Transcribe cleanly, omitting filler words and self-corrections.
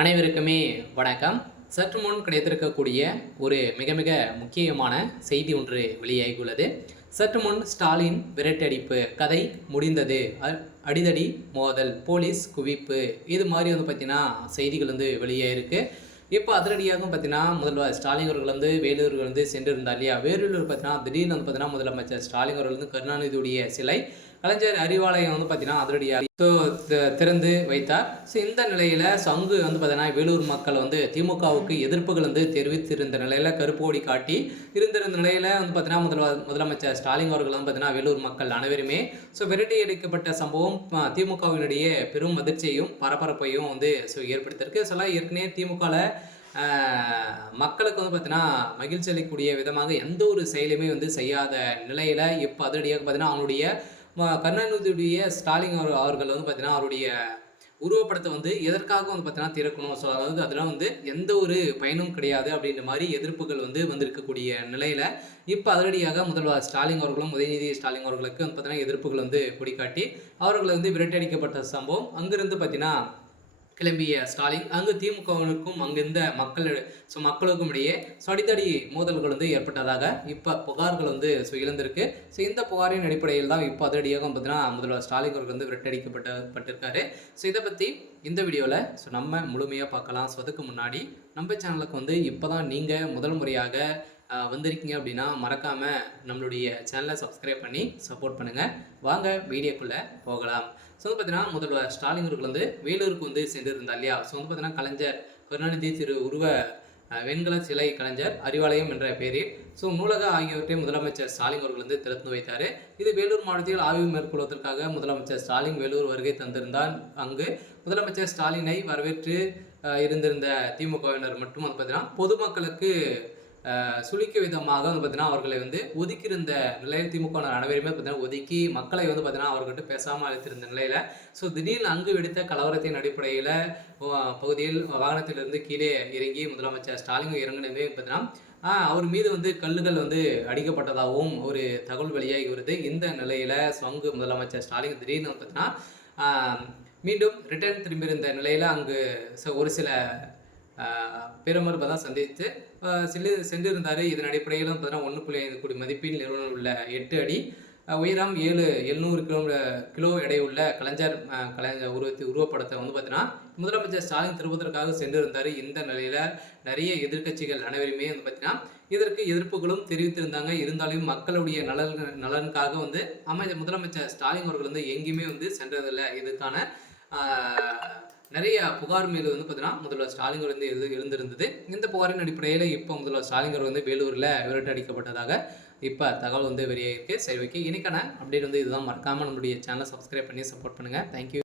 அனைவருக்குமே வணக்கம். சற்று முன் கிடைத்திருக்கக்கூடிய ஒரு மிக மிக முக்கியமான செய்தி ஒன்று வெளியாகியுள்ளது. சற்று முன் ஸ்டாலின் விரட்டடிப்பு கதை முடிந்தது, அடிதடி மோதல், போலீஸ் குவிப்பு, இது மாதிரி பார்த்தீங்கன்னா செய்திகள் வெளியாயிருக்கு. இப்போ அதிரடியாக பார்த்தீங்கன்னா முதல்வர் ஸ்டாலின் அவர்கள் வேலூர் சென்றிருந்தார் இல்லையா. வேலூர் பார்த்தீங்கன்னா திடீர்னு பார்த்தீங்கன்னா முதலமைச்சர் ஸ்டாலின் அவர்கள் கருணாநிதியுடைய சிலை கலைஞர் அறிவாலயம் பார்த்தீங்கன்னா அதிரடியாக திறந்து வைத்தார். ஸோ இந்த நிலையில் அங்கு பார்த்தீங்கன்னா வேலூர் மக்கள் திமுகவுக்கு எதிர்ப்புகள் தெரிவித்திருந்த நிலையில் கருப்பு கொடி காட்டி இருந்திருந்த நிலையில் பார்த்தீங்கன்னா முதலமைச்சர் ஸ்டாலின் அவர்கள் பார்த்தீங்கன்னா வேலூர் மக்கள் அனைவருமே விரட்டி அடிக்கப்பட்ட சம்பவம் திமுகவினுடைய பெரும் அதிர்ச்சியையும் பரபரப்பையும் ஏற்படுத்தியிருக்கு. ஏற்கனவே திமுகவில் மக்களுக்கு பார்த்தீங்கன்னா மகிழ்ச்சி அளிக்கக்கூடிய விதமாக எந்த ஒரு செயலுமே செய்யாத நிலையில் இப்போ அதிரடியாக பார்த்தீங்கன்னா அவனுடைய கருணாநிதியுடைய ஸ்டாலின் அவர்கள் பார்த்தீங்கன்னா அவருடைய உருவப்படத்தை எதற்காக பார்த்தீங்கன்னா திறக்கணும். ஸோ அதாவது அதெல்லாம் எந்த ஒரு பயனும் கிடையாது அப்படின்ற மாதிரி எதிர்ப்புகள் வந்திருக்கக்கூடிய நிலையில் இப்போ அதிரடியாக முதல்வர் ஸ்டாலின் அவர்களும் உதயநிதி ஸ்டாலின் அவர்களுக்கு பார்த்தீங்கன்னா எதிர்ப்புகள் கொடிக்காட்டி அவர்களை விரட்டடிக்கப்பட்ட சம்பவம் அங்கிருந்து பார்த்தீங்கன்னா கிளம்பிய ஸ்டாலின் அங்கு திமுகவினருக்கும் அங்கிருந்த மக்களுக்கும் இடையே அடித்தடி மோதல்கள் ஏற்பட்டதாக இப்போ புகார்கள் எழுந்திருக்கு. ஸோ இந்த புகாரின் அடிப்படையில் தான் இப்போ அதிரடியாக பார்த்தீங்கன்னா முதல்வர் ஸ்டாலின் அவர்கள் விரட்டடிக்கப்பட்டிருக்காரு. ஸோ இதை பற்றி இந்த வீடியோவில் நம்ம முழுமையாக பார்க்கலாம். ஸோ அதுக்கு முன்னாடி நம்ம சேனலுக்கு இப்போ தான் நீங்கள் முதல் முறையாக வந்திருக்கீங்க அப்படின்னா மறக்காமல் நம்மளுடைய சேனலை சப்ஸ்கிரைப் பண்ணி சப்போர்ட் பண்ணுங்கள். வாங்க வீடியோக்குள்ளே போகலாம். ஸோ பார்த்தீங்கன்னா முதல்வர் ஸ்டாலின் அவர்கள் வேலூருக்கு சென்றிருந்தார் இல்லையா. ஸோ பார்த்தீங்கன்னா கலைஞர் கருணாநிதி உருவ வெண்கல சிலை கலைஞர் அறிவாலயம் என்ற பெயரில் நூலக ஆகியவற்றை முதலமைச்சர் ஸ்டாலின் அவர்கள் திறந்து வைத்தார். இது வேலூர் மாவட்டத்தில் ஆய்வு மேற்கொள்வதற்காக முதலமைச்சர் ஸ்டாலின் வேலூர் வருகை தந்திருந்தார். அங்கு முதலமைச்சர் ஸ்டாலினை வரவேற்று இருந்திருந்த திமுகவினர் மட்டும் பார்த்தீங்கன்னா பொதுமக்களுக்கு சுழிக்க விதமாக பார்த்தீங்கன்னா அவர்களை ஒதுக்கியிருந்த நிலையில் திமுக அனைவருமே பார்த்தீங்கன்னா ஒதுக்கி மக்களை பார்த்தீங்கன்னா அவர்கிட்ட பேசாமல் அழைத்திருந்த நிலையில் திடீர்னு அங்கு வெடித்த கலவரத்தின் அடிப்படையில் பகுதியில் வாகனத்திலிருந்து கீழே இறங்கி முதலமைச்சர் ஸ்டாலின் இறங்கினதே பார்த்தீங்கன்னா அவர் மீது கல்லுகள் அடிக்கப்பட்டதாகவும் ஒரு தகவல் வெளியாகி வருது. இந்த நிலையில் அங்கு முதலமைச்சர் ஸ்டாலின் திடீர்னு பார்த்தீங்கன்னா மீண்டும் ரிட்டர்ன் திரும்பியிருந்த நிலையில் அங்கு ஒரு சில பெருமர் தான் சந்தித்து சென்றிருந்தார். இதன் அடிப்படையிலும் பார்த்தீங்கன்னா 1.5 கோடி மதிப்பில் நிறுவனம் உள்ள 8 அடி உயரம் 700 கிலோ எடையுள்ள கலைஞர் உருவப்படத்தை பார்த்தீங்கன்னா முதலமைச்சர் ஸ்டாலின் திருப்பதற்காக சென்றிருந்தார். இந்த நிலையில் நிறைய எதிர்க்கட்சிகள் அனைவருமே பார்த்தீங்கன்னா இதற்கு எதிர்ப்புகளும் தெரிவித்திருந்தாங்க. இருந்தாலும் மக்களுடைய நலனுக்காக முதலமைச்சர் ஸ்டாலின் அவர்கள் எங்கேயுமே சென்றதில்லை. இதுக்கான நிறைய புகார் மீது பார்த்தீங்கன்னா முதல்வர் ஸ்டாலின் இருந்திருந்தது. இந்த புகாரின் அடிப்படையில் இப்போ முதல்வர் ஸ்டாலின் வேலூரில் விரட்டடிக்கப்பட்டதாக இப்போ தகவல் வெளியாகிருக்கு. சரி, ஓகே, இன்னைக்கான அப்டேட் இதுதான். மறக்காமல் நம்மளுடைய சேனலை சப்ஸ்கிரைப் பண்ணி சப்போர்ட் பண்ணுங்கள். தேங்க்யூ.